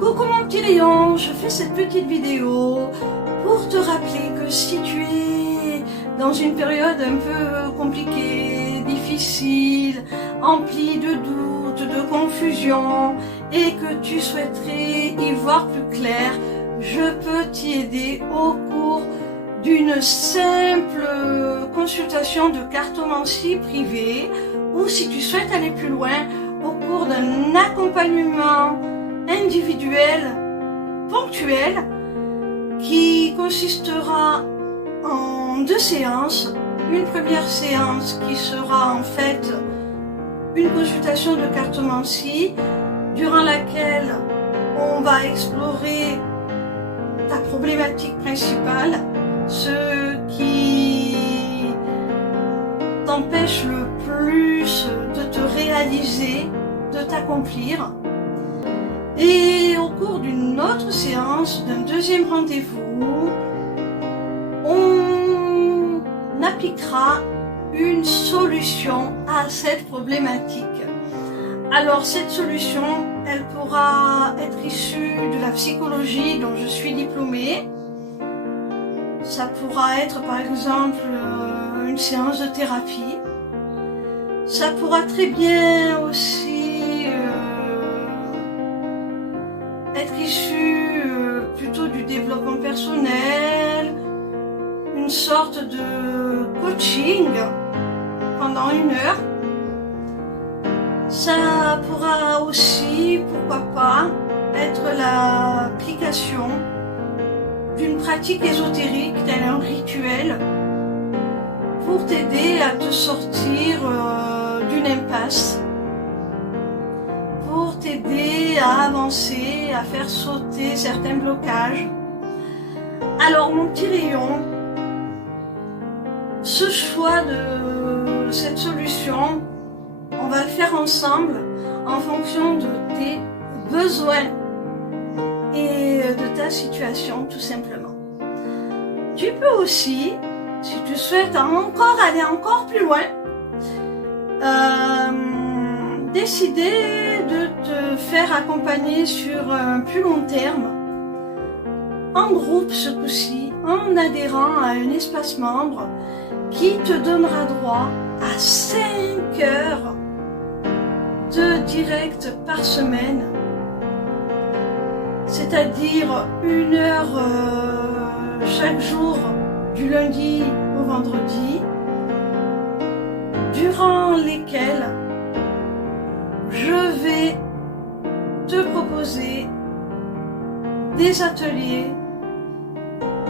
Coucou mon petit rayon, je fais cette petite vidéo pour te rappeler que si tu es dans une période un peu compliquée, difficile, emplie de doutes, de confusion et que tu souhaiterais y voir plus clair, je peux t'y aider au cours d'une simple consultation de cartomancie privée ou si tu souhaites aller plus loin, au cours d'un accompagnement individuel, ponctuel, qui consistera en 2 séances. Une première séance qui sera en fait une consultation de cartomancie durant laquelle on va explorer ta problématique principale, ce qui t'empêche le plus de te réaliser, de t'accomplir. Et au cours d'une autre séance, d'un deuxième rendez-vous, on appliquera une solution à cette problématique. Alors cette solution, elle pourra être issue de la psychologie dont je suis diplômée. Ça pourra être par exemple une séance de thérapie. Ça pourra très bien aussi être issu plutôt du développement personnel, une sorte de coaching pendant 1 heure. Ça pourra aussi, pourquoi pas, être l'application d'une pratique ésotérique, tel un rituel, pour t'aider à te sortir d'une impasse, pour t'aider à avancer, à faire sauter certains blocages. Alors mon petit rayon, ce choix de cette solution, on va le faire ensemble en fonction de tes besoins et de ta situation tout simplement. Tu peux aussi, si tu souhaites aller encore plus loin, décider de te faire accompagner sur un plus long terme, en groupe ce coup-ci, en adhérant à un espace membre qui te donnera droit à 5 heures de direct par semaine, c'est-à-dire 1 heure chaque jour du lundi au vendredi, durant lesquelles je vais te proposer des ateliers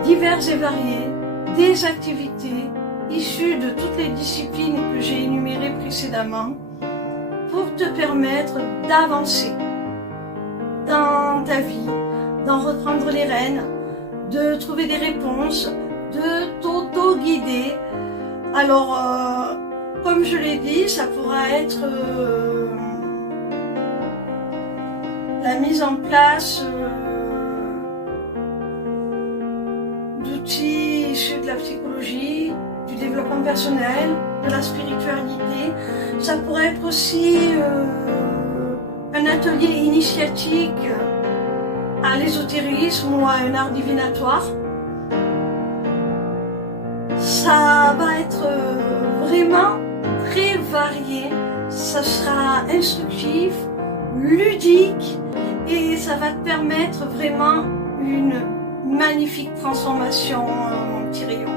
divers et variés, des activités issues de toutes les disciplines que j'ai énumérées précédemment pour te permettre d'avancer dans ta vie, d'en reprendre les rênes, de trouver des réponses, de t'auto-guider. Alors, comme je l'ai dit, ça pourra être la mise en place d'outils issus de la psychologie, du développement personnel, de la spiritualité. Ça pourrait être aussi un atelier initiatique à l'ésotérisme ou à un art divinatoire. Ça va être vraiment très varié, ça sera instructif, ludique et ça va te permettre vraiment une magnifique transformation, mon petit rayon.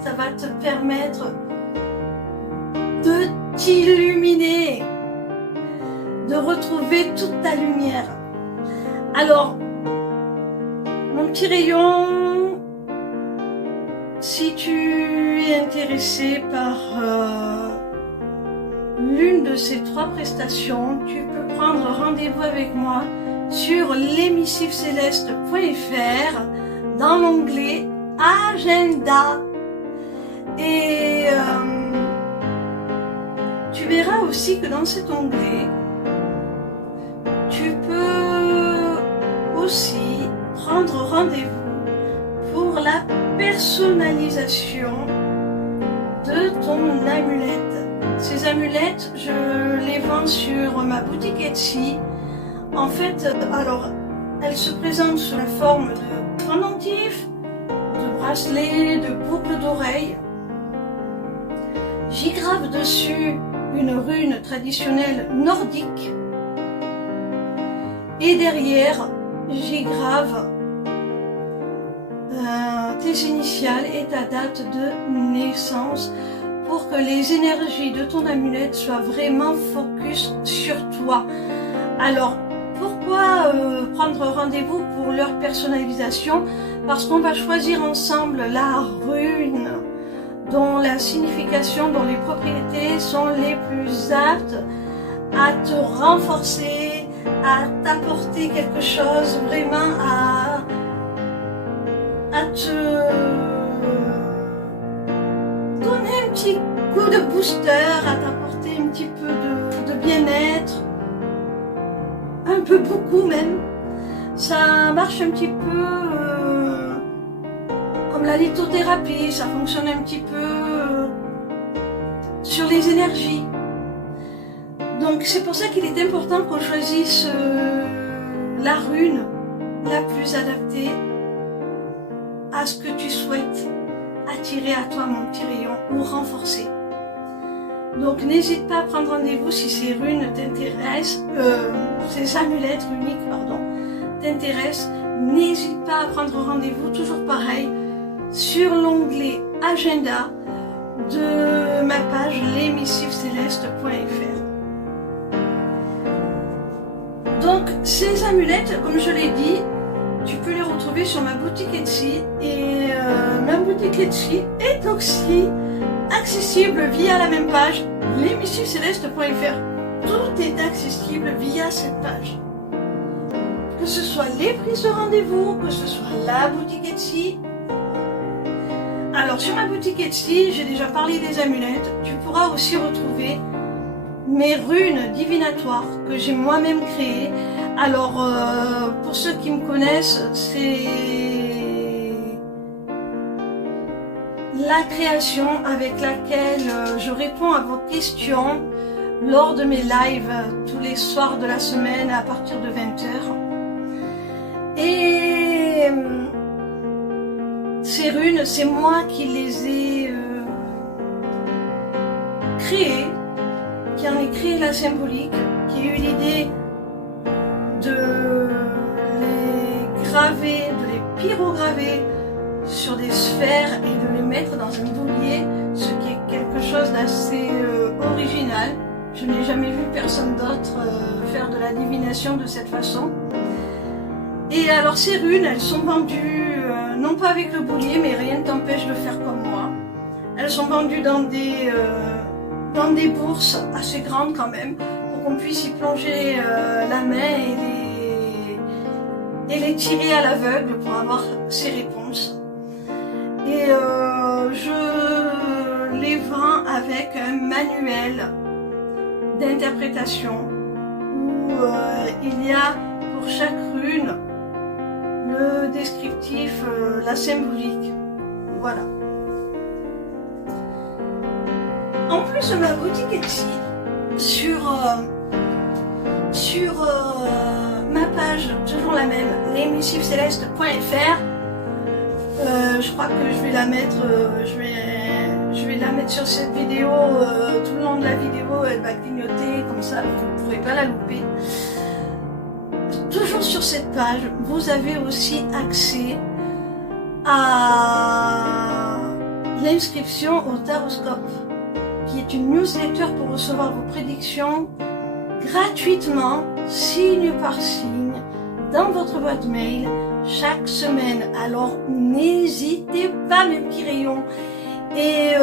Ça va te permettre de t'illuminer, de retrouver toute ta lumière. Alors, mon petit rayon, si tu es intéressé par l'une de ces 3 prestations, tu peux prendre rendez-vous avec moi sur l'émissifcéleste.fr dans l'onglet Agenda. Et tu verras aussi que dans cet onglet, tu peux aussi prendre rendez-vous pour la personnalisation de ton amulette. Ces amulettes, je les vends sur ma boutique Etsy. En fait, alors, Elle se présente sous la forme de pendentifs, de bracelets, de boucles d'oreilles. J'y grave dessus une rune traditionnelle nordique. Et derrière, j'y grave tes initiales et ta date de naissance pour que les énergies de ton amulette soient vraiment focus sur toi. Alors, pourquoi prendre rendez-vous pour leur personnalisation? Parce qu'on va choisir ensemble la rune dont la signification, dont les propriétés sont les plus aptes à te renforcer, à t'apporter quelque chose, vraiment à te donner un petit coup de booster, à t'apporter un petit peu de bien-être, un peu beaucoup même. Ça marche un petit peu comme la lithothérapie, ça fonctionne un petit peu sur les énergies. Donc c'est pour ça qu'il est important qu'on choisisse la rune la plus adaptée à ce que tu souhaites attirer à toi, mon petit rayon, ou renforcer. Donc n'hésite pas à prendre rendez-vous si ces runes t'intéressent, ces amulettes runiques, pardon, t'intéressent. N'hésite pas à prendre rendez-vous, toujours pareil, sur l'onglet agenda de ma page lesmissivecélestes.fr. Donc ces amulettes, comme je l'ai dit, tu peux les retrouver sur ma boutique Etsy, et ma boutique Etsy est aussi accessible via la même page lesmissivecélestes.fr. Tout est accessible via cette page. Que ce soit les prises de rendez-vous, que ce soit la boutique Etsy. Alors sur ma boutique Etsy, j'ai déjà parlé des amulettes. Tu pourras aussi retrouver mes runes divinatoires que j'ai moi-même créées. Alors pour ceux qui me connaissent, c'est la création avec laquelle je réponds à vos questions lors de mes lives tous les soirs de la semaine à partir de 20h. Et ces runes, c'est moi qui les ai créées, qui en ai créé la symbolique, qui ai eu l'idée de les graver, de les pyrograver sur des sphères et de les mettre dans un boulier, ce qui est quelque chose d'assez original. Je n'ai jamais vu personne d'autre faire de la divination de cette façon. Et alors ces runes, elles sont vendues, non pas avec le boulier, mais rien ne t'empêche de faire comme moi. Elles sont vendues dans des bourses assez grandes quand même, pour qu'on puisse y plonger la main et les tirer à l'aveugle pour avoir ces réponses. Et je les vends avec un manuel d'interprétation où il y a pour chaque rune le descriptif, la symbolique. Voilà. En plus de ma boutique Etsy, sur ma page, toujours la même, lesmissivecélestes.fr, je crois que je vais la mettre, je vais la mettre sur cette vidéo, tout le long de la vidéo, elle va clignoter comme ça, vous ne pourrez pas la louper. Toujours sur cette page, vous avez aussi accès à l'inscription au Taroscope, qui est une newsletter pour recevoir vos prédictions gratuitement, signe par signe, dans votre boîte mail, chaque semaine. Alors n'hésitez pas, mes petits rayons. Et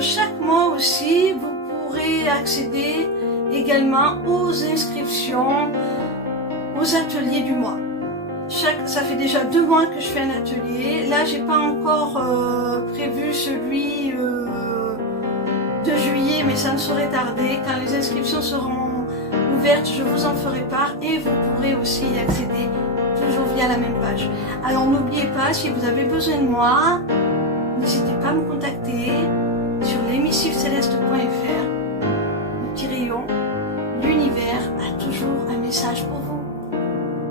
chaque mois aussi, vous pourrez accéder également aux inscriptions aux ateliers du mois. Ça fait déjà 2 mois que je fais un atelier. Là, j'ai pas encore prévu celui de juillet, mais ça ne saurait tarder. Quand les inscriptions seront ouvertes, je vous en ferai part et vous pourrez aussi y accéder toujours via la même page. Alors n'oubliez pas, si vous avez besoin de moi, n'hésitez pas à me contacter sur lesmissivecélestes.fr. Mon petit rayon, l'univers a toujours un message pour vous.